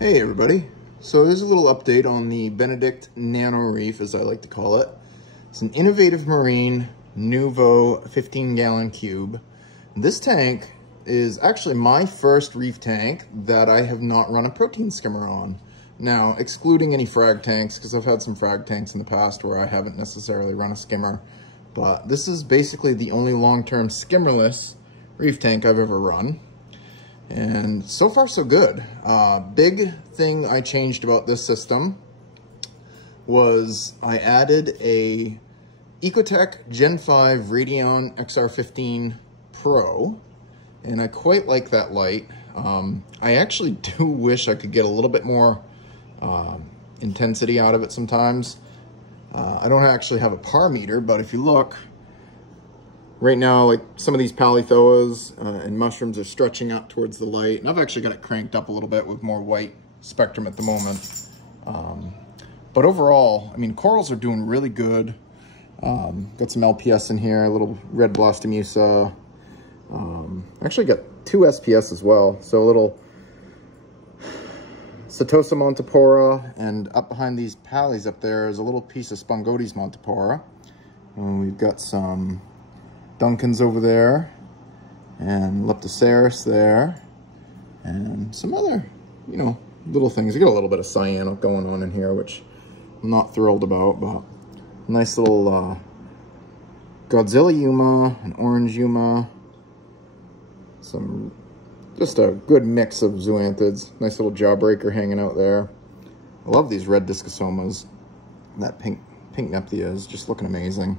Hey everybody, so there's a little update on the Benedict nano reef, as I like to call it. It's an innovative marine nuvo 15-gallon cube. This tank is actually my first reef tank that I have not run a protein skimmer on. Now, excluding any frag tanks, because I've had some frag tanks in the past where I haven't necessarily run a skimmer, but this is basically the only long-term skimmerless reef tank I've ever run. And so far so good. Big thing I changed about this system was I added a Ecotech Gen 5 Radeon XR15 Pro, and I quite like that light. I actually do wish I could get a little bit more intensity out of it sometimes. I don't actually have a par meter, but if you look, right now, like some of these polythoas and mushrooms are stretching up towards the light, and I've actually got it cranked up a little bit with more white spectrum at the moment. But overall, I mean, corals are doing really good. Got some LPS in here, a little red blastomusa. Actually got 2 SPS as well, so a little Setosa montipora, and up behind these pallies up there is a little piece of Spongotes montipora. And we've got some Duncans over there, and Leptoceras there, and some other, you know, little things. You got a little bit of cyano going on in here, which I'm not thrilled about, but a nice little Godzilla Yuma, an orange Yuma, just a good mix of zoanthids. Nice little jawbreaker hanging out there. I love these red discosomas. That pink Nephthya is just looking amazing.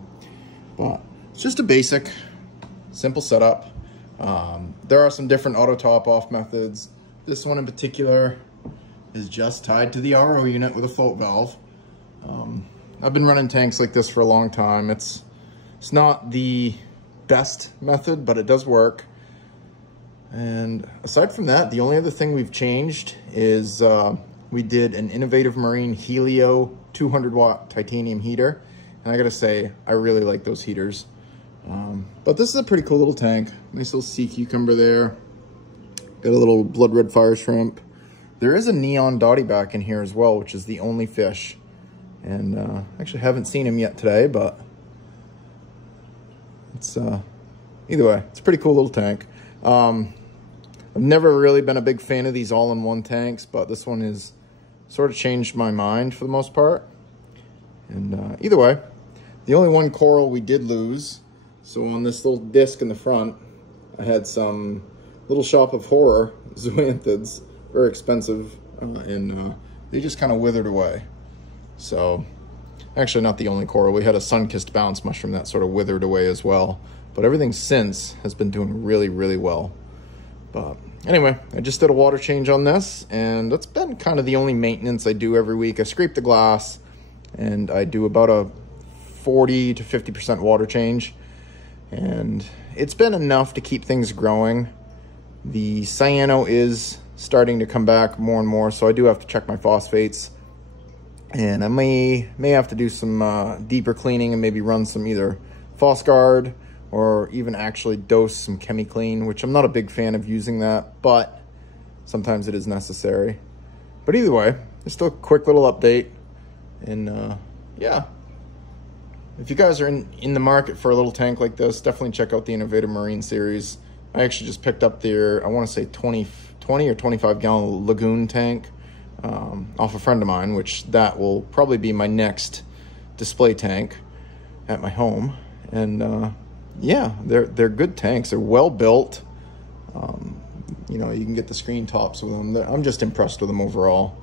But it's just a basic, simple setup. There are some different auto top-off methods. This one in particular is just tied to the RO unit with a float valve. I've been running tanks like this for a long time. It's not the best method, but it does work. And aside from that, the only other thing we've changed is we did an Innovative Marine Helio 200-watt titanium heater. And I gotta say, I really like those heaters. But this is a pretty cool little tank. Nice little sea cucumber there. Got a little blood red fire shrimp. There is a neon dotty back in here as well, which is the only fish. And actually haven't seen him yet today, but it's either way, it's a pretty cool little tank. I've never really been a big fan of these all-in-one tanks, but this one has sort of changed my mind for the most part. And either way, the only one coral we did lose. So on this little disc in the front, I had some Little Shop of Horror zoanthids, very expensive, and they just kind of withered away. So actually not the only coral. We had a sun-kissed bounce mushroom that sort of withered away as well. But everything since has been doing really, really well. But anyway, I just did a water change on this, and that's been kind of the only maintenance I do every week. I scrape the glass, and I do about a 40 to 50% water change. And it's been enough to keep things growing. The cyano is starting to come back more and more, so I do have to check my phosphates. And I may have to do some deeper cleaning and maybe run some either PhosGuard or even actually dose some ChemiClean, which I'm not a big fan of using that, but sometimes it is necessary. But either way, just still a quick little update. And yeah, if you guys are in the market for a little tank like this, definitely check out the Innovative Marine series. I actually just picked up their, I want to say 20 or 25 gallon Lagoon tank off a friend of mine, which that will probably be my next display tank at my home. And yeah, they're good tanks. They're well built. You know, you can get the screen tops with them. I'm just impressed with them overall.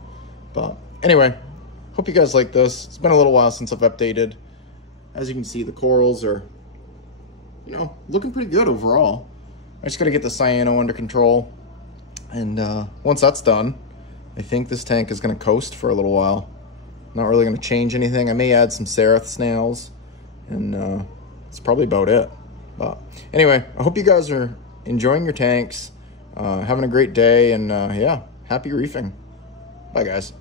But anyway, hope you guys like this. It's been a little while since I've updated. As you can see, the corals are, you know, looking pretty good overall. I just got to get the cyano under control. And once that's done, I think this tank is going to coast for a little while. Not really going to change anything. I may add some Seraph snails, and that's probably about it. But anyway, I hope you guys are enjoying your tanks, having a great day, and yeah, happy reefing. Bye, guys.